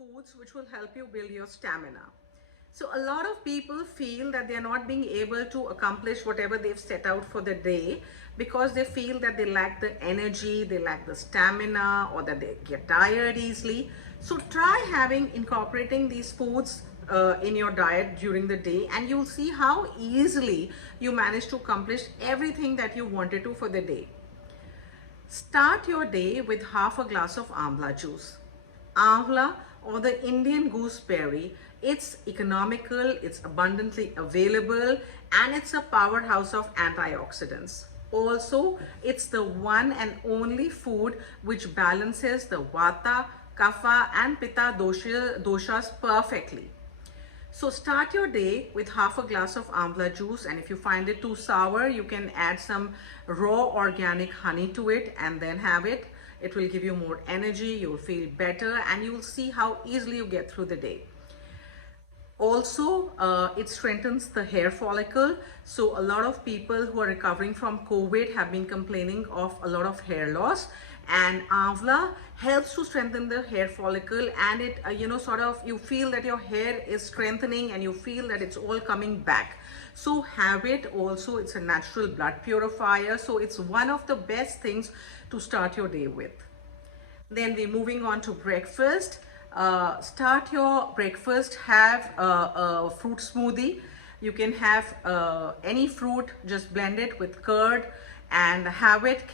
foods which will help you build your stamina. So a lot of people feel that they're not being able to accomplish whatever they've set out for the day because they feel that they lack the energy, they lack the stamina, or that they get tired easily. So try incorporating these foods in your diet during the day, and you'll see how easily you manage to accomplish everything that you wanted to for the day. Start your day with half a glass of amla juice. Amla, or the Indian gooseberry, it's economical, it's abundantly available, and it's a powerhouse of antioxidants. Also, it's the one and only food which balances the vata, kapha, and pitta doshas perfectly. So start your day with half a glass of amla juice, and if you find it too sour, you can add some raw organic honey to it and then have it. It will give you more energy, you'll feel better, and you'll see how easily you get through the day. Also, it strengthens the hair follicle. So a lot of people who are recovering from COVID have been complaining of a lot of hair loss, and amla helps to strengthen the hair follicle, and it you feel that your hair is strengthening and you feel that it's all coming back. So have it. Also, it's a natural blood purifier, so it's one of the best things to start your day with. Then we're moving on to breakfast. Start your breakfast, have a fruit smoothie. You can have any fruit, just blend it with curd and have it.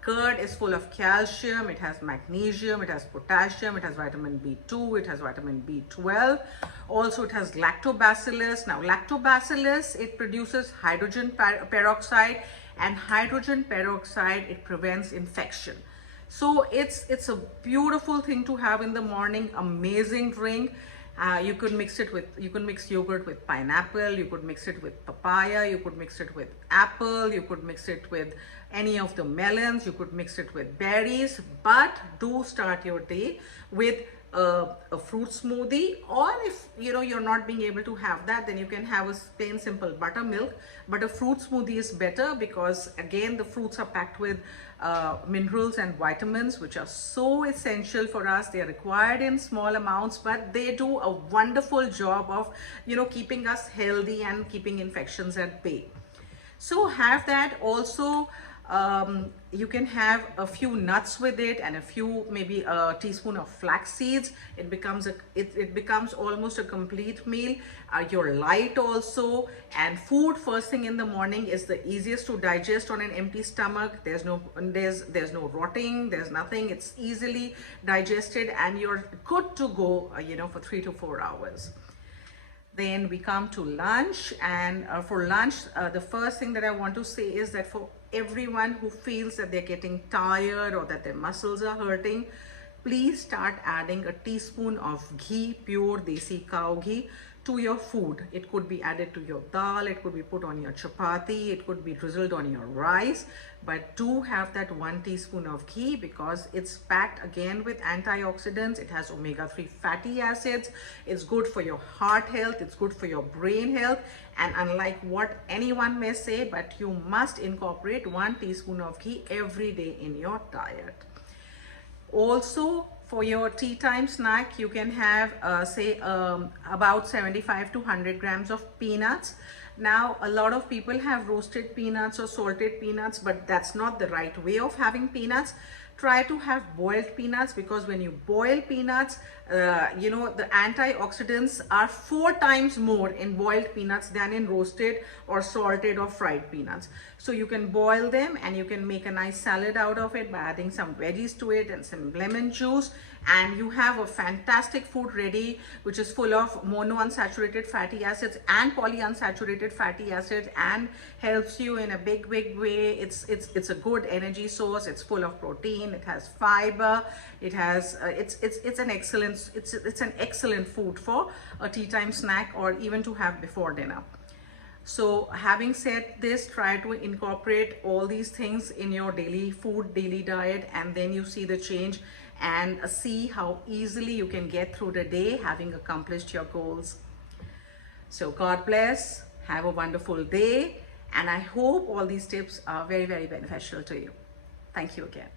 Curd is full of calcium, it has magnesium, it has potassium, it has vitamin B2, it has vitamin B12. Also, it has lactobacillus. Now, lactobacillus, it produces hydrogen peroxide, and hydrogen peroxide, it prevents infection. So it's a beautiful thing to have in the morning. Amazing drink. You can mix yogurt with pineapple, you could mix it with papaya, you could mix it with apple, you could mix it with any of the melons, you could mix it with berries. But do start your day with a fruit smoothie, or if you're not being able to have that, then you can have a plain simple buttermilk. But a fruit smoothie is better because, again, the fruits are packed with minerals and vitamins which are so essential for us. They are required in small amounts, but they do a wonderful job of keeping us healthy and keeping infections at bay. So have that. Also, you can have a few nuts with it and maybe a teaspoon of flax seeds. It becomes almost a complete meal. You're light also, and food first thing in the morning is the easiest to digest on an empty stomach. There's no rotting, there's nothing. It's easily digested and you're good to go for 3 to 4 hours. Then we come to lunch, and for lunch, the first thing that I want to say is that for everyone who feels that they're getting tired or that their muscles are hurting, please start adding a teaspoon of ghee, pure desi cow ghee, to your food. It could be added to your dal, it could be put on your chapati, it could be drizzled on your rice, but do have that 1 teaspoon of ghee because it's packed again with antioxidants. It has omega-3 fatty acids. It's good for your heart health, it's good for your brain health, and unlike what anyone may say, but you must incorporate 1 teaspoon of ghee every day in your diet. Also, for your tea time snack, you can have about 75 to 100 grams of peanuts. Now, a lot of people have roasted peanuts or salted peanuts, but that's not the right way of having peanuts. Try to have boiled peanuts, because when you boil peanuts, the antioxidants are 4 times more in boiled peanuts than in roasted or salted or fried peanuts. So you can boil them and you can make a nice salad out of it by adding some veggies to it and some lemon juice, and you have a fantastic food ready, which is full of monounsaturated fatty acids and polyunsaturated fatty acids, and helps you in a big way. It's a good energy source. It's full of protein, it has fiber, it has it's an excellent food for a tea time snack or even to have before dinner. So having said this, try to incorporate all these things in your daily diet, and then you see the change and see how easily you can get through the day having accomplished your goals. So God bless, have a wonderful day, and I hope all these tips are very, very beneficial to you. Thank you again.